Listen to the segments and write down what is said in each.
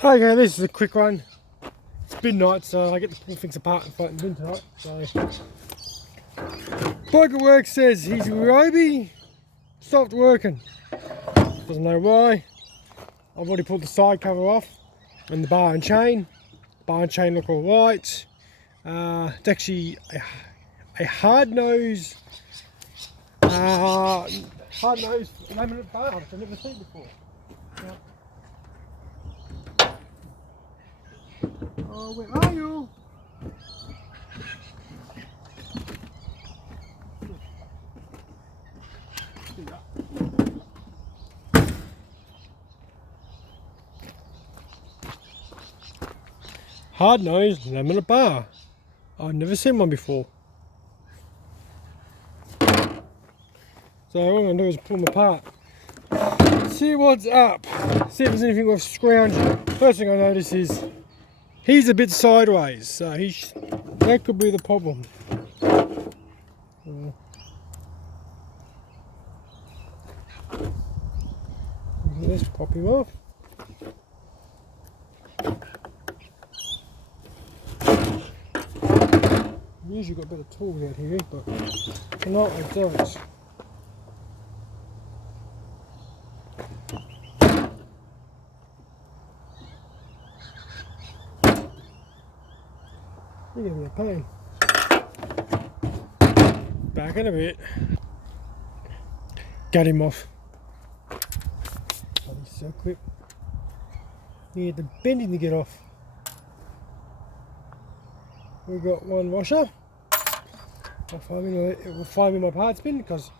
Okay, this is a quick one. It's midnight, so I get to pull things apart and fight in the bin tonight. So, bloke at work says his Ryobi stopped working. Doesn't know why. I've already pulled the side cover off and the bar and chain. Bar and chain look all right. It's actually a hard nose laminate bar, which I've never seen before. Oh, where are you? Hard nose laminate bar. I've never seen one before. So what I'm going to do is pull them apart. See what's up. See if there's anything worth scrounging. First thing I notice is he's a bit sideways, so that could be the problem. Let's pop him off. Usually got better tools out here, but tonight I don't. You're gonna be a pain. Back in a bit. Got him off. Bloody so quick. You get the bending to get off. We've got one washer. It will find me my parts bin because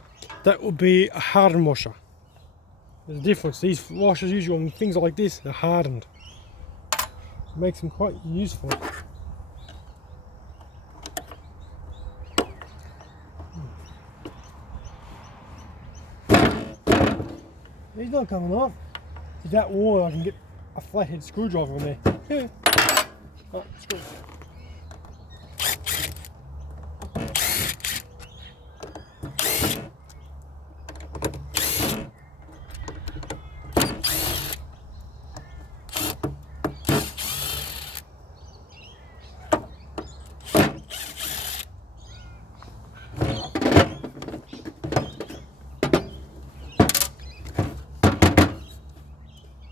that will be a hardened washer. There's a difference. These washers usually on things like this, they're hardened. It makes them quite useful. He's not coming off. If that worn, I can get a flathead screwdriver on there. Yeah. Oh, screw.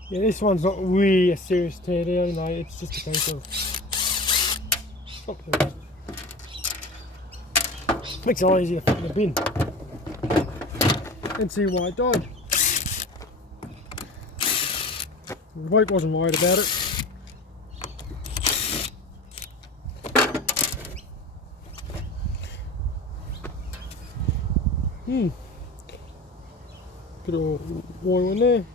Yeah, this one's not really a serious tear down, mate. It's just a case of makes it a lot easier to fit in the bin and see why it died. The bloke wasn't worried about it. Good old oil in there.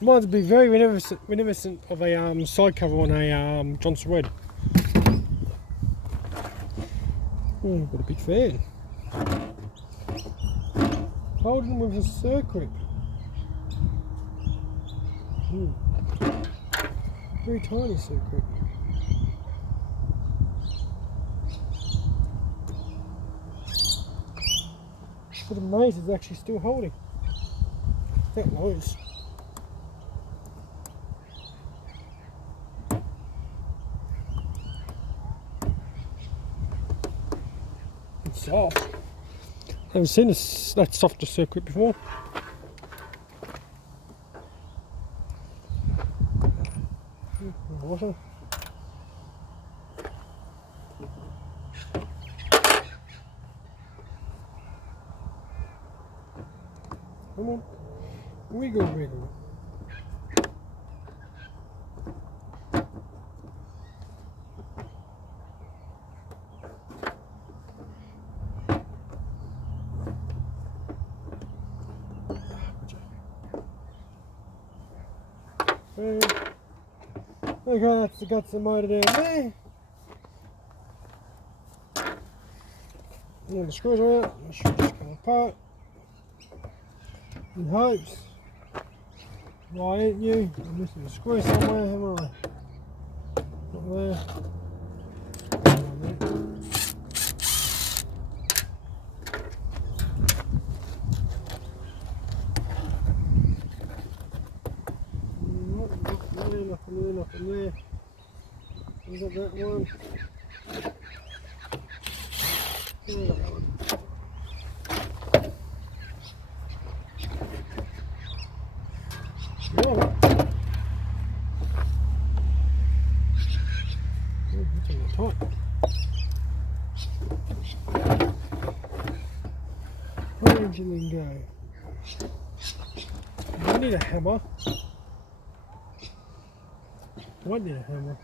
Reminds me very reminiscent of a side cover on a Johnson Red. Got a big fan. Holding with a circuit. Very tiny circuit. But amazed it's actually still holding. That noise. Soft. I haven't seen that softer circuit before. Water. Come on. Wiggle, wiggle. Okay, that's the guts of the motor down there. And the screws are out. They should just come apart. In hopes. Why ain't you? I'm missing a screw somewhere, am I? Not there. nothing there, nothing there. Is that that one? Yeah, that one. Yeah. Oh, that's on the top. Where did you then go? I need a hammer. I might need a hammer.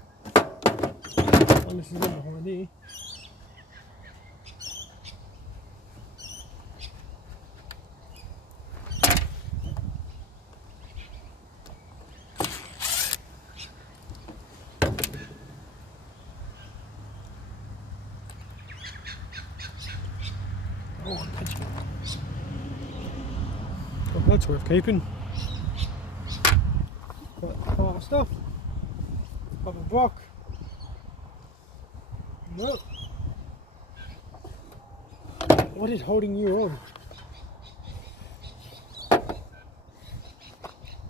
Unless there's one behind here. Oh, that's worth keeping. That part of stuff. Up a block. No. What is holding you on?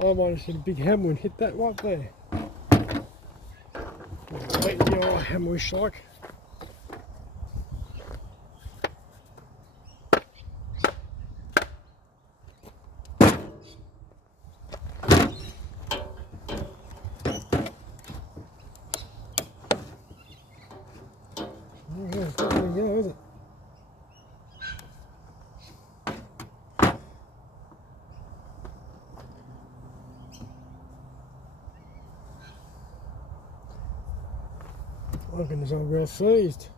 I might have hit a big hammer and hit that right there. Wait, you know, hammerish like. Oh, yeah, it's not going to go, is it? I reckon it's all well seized.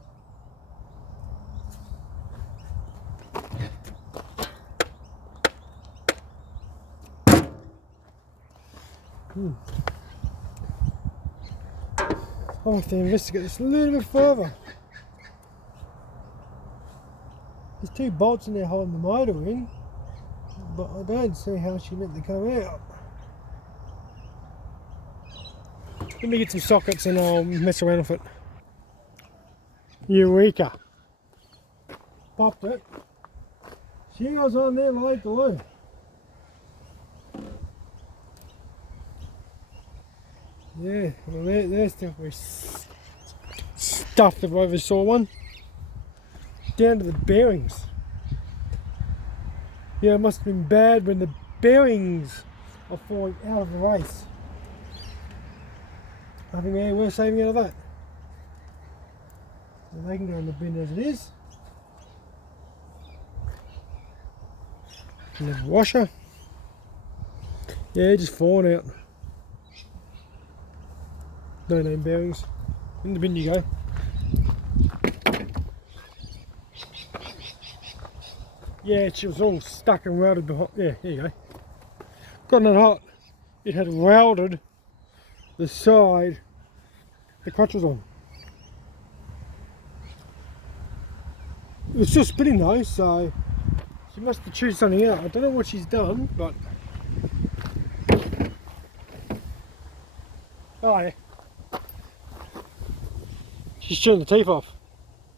I'll have to investigate this a little bit further. There's two bolts in there holding the motor in, but I don't see how she meant to come out. Let me get some sockets and I'll mess around with it. Eureka! Popped it. She goes on there like glue. Yeah, well there's definitely stuff if I ever saw one. Down to the bearings. Yeah, it must have been bad when the bearings are falling out of the race. Nothing any worth saving out of that. So they can go in the bin as it is. And the washer. Yeah, just falling out. No name bearings. In the bin you go. Yeah, she was all stuck and welded behind. Yeah, here you go. Gotten it hot. It had welded the side the clutch was on. It was still spinning though, so she must have chewed something out. I don't know what she's done, but oh yeah, she's chewing the teeth off.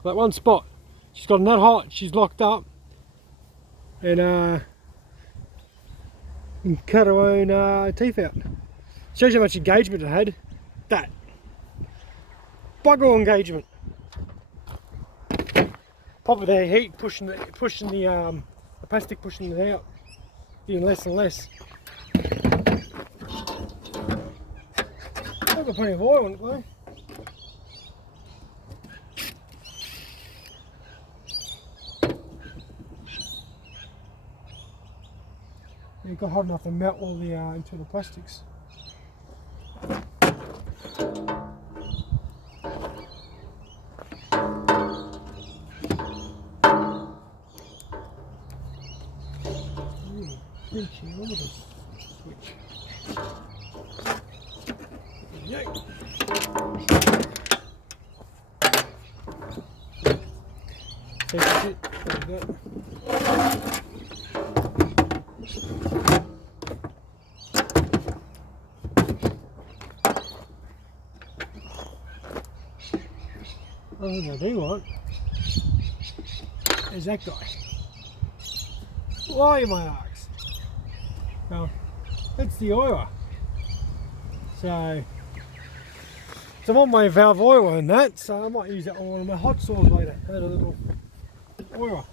That one spot, she's gotten that hot. She's locked up and cut her own teeth out. Shows you how much engagement it had. That bugger all engagement. Probably the heat pushing the plastic pushing it out, getting less and less. I've got plenty of oil on it though. It got hot enough to melt all the internal plastics. Switch. Yay. That's it. Like that. Other thing I do want is that guy. Why am I asked? Well, that's the oiler. So it's a one-way valve oil in that, so I might use that on one of my hot saws later. Add a little oil.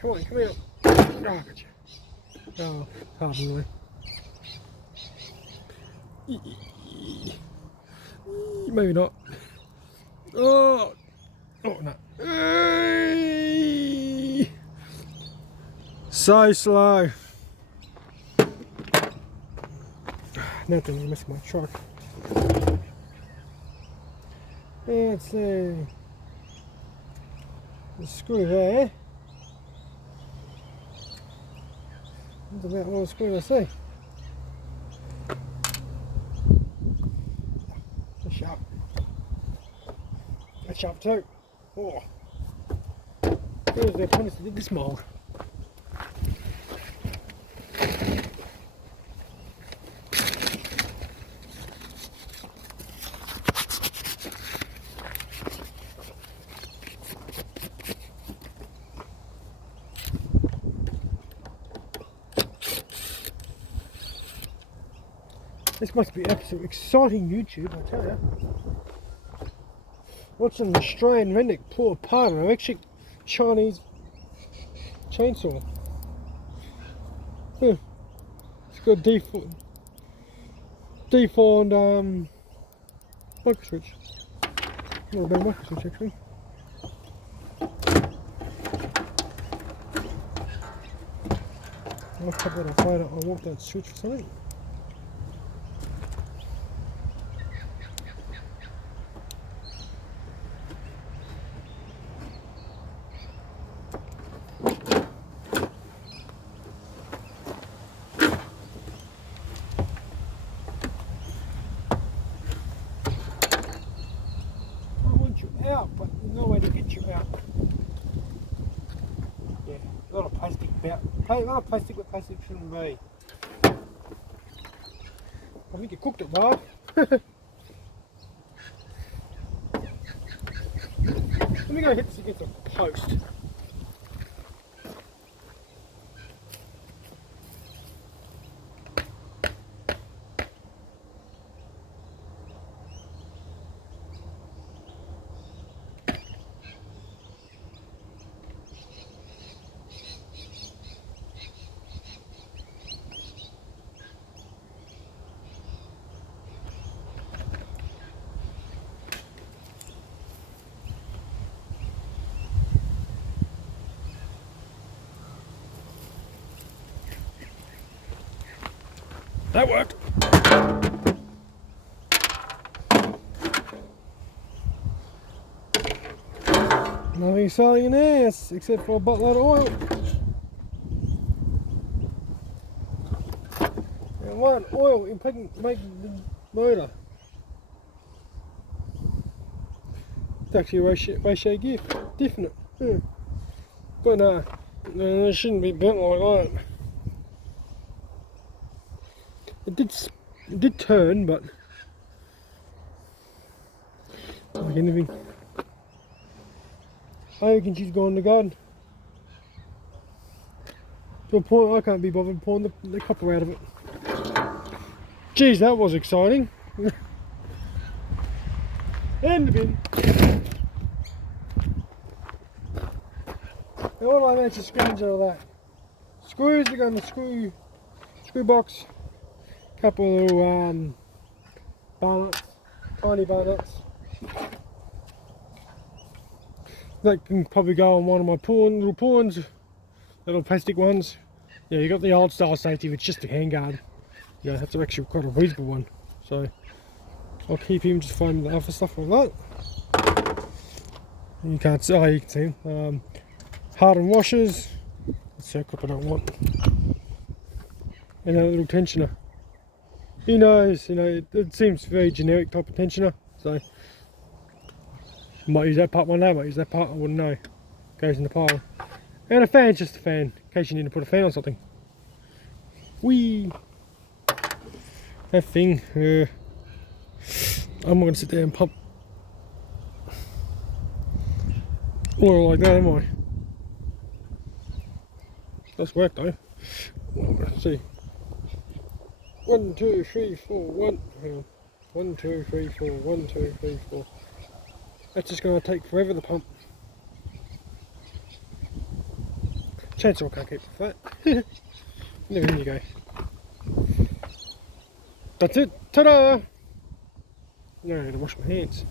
Come on, come here. Oh, gotcha. Oh, pardon me. Maybe not. Oh, oh no. So slow. Nothing, I'm missing my truck. Let's see. The screw there. That's about all the screw I see. That's sharp. That's sharp too. Oh. Where's the apprentice that did this mould? This must be absolutely exciting YouTube, I tell you. Watching the Australian redneck pull apart an electric Chinese chainsaw. Huh. It's got a defined micro switch. Not a bad micro switch actually. I'll cut that off later. I want that switch for something. Out, but there's no way to get you out. Yeah, a lot of plastic about. A lot of plastic where plastic shouldn't be. I think you cooked it, Bob. Let me go hit this against a post. That worked. Nothing exciting in there except for a buttload of oil. And one oil impedance making the motor. It's actually a ratio gift. Definite. Yeah. But no, it shouldn't be bent like that. It did turn, but like anything, I reckon she's gone to God. To a point I can't be bothered pulling the copper out of it. Geez, that was exciting. And the bin. Now what do I manage to scrounge out of that? Screws that go in the screw box. Couple of little bar nuts, tiny bar nuts. That can probably go on one of my little pawns, little plastic ones. Yeah, you got the old style safety, which is just a handguard. Yeah, that's actually quite a reasonable one. So I'll keep him, just find the other stuff like that. You can't see, oh, you can see him. Hardened washers. That's the clip I don't want. And a little tensioner. Who knows, you know, it seems very generic type of tensioner, so might use that part one day, might use that part, I wouldn't know. Goes in the pile. And a fan's just a fan, in case you need to put a fan on something. Whee! that thing. I'm not going to sit there and pump oil like that, am I? That's work though. Let's see. 1, 2, 3, 4, 1. Hang on. 1, 2, 3, 4, 1, 2, 3, 4. That's just going to take forever to pump. Chainsaw can't keep it flat. There you go. That's it. Ta-da! Now I'm going to wash my hands.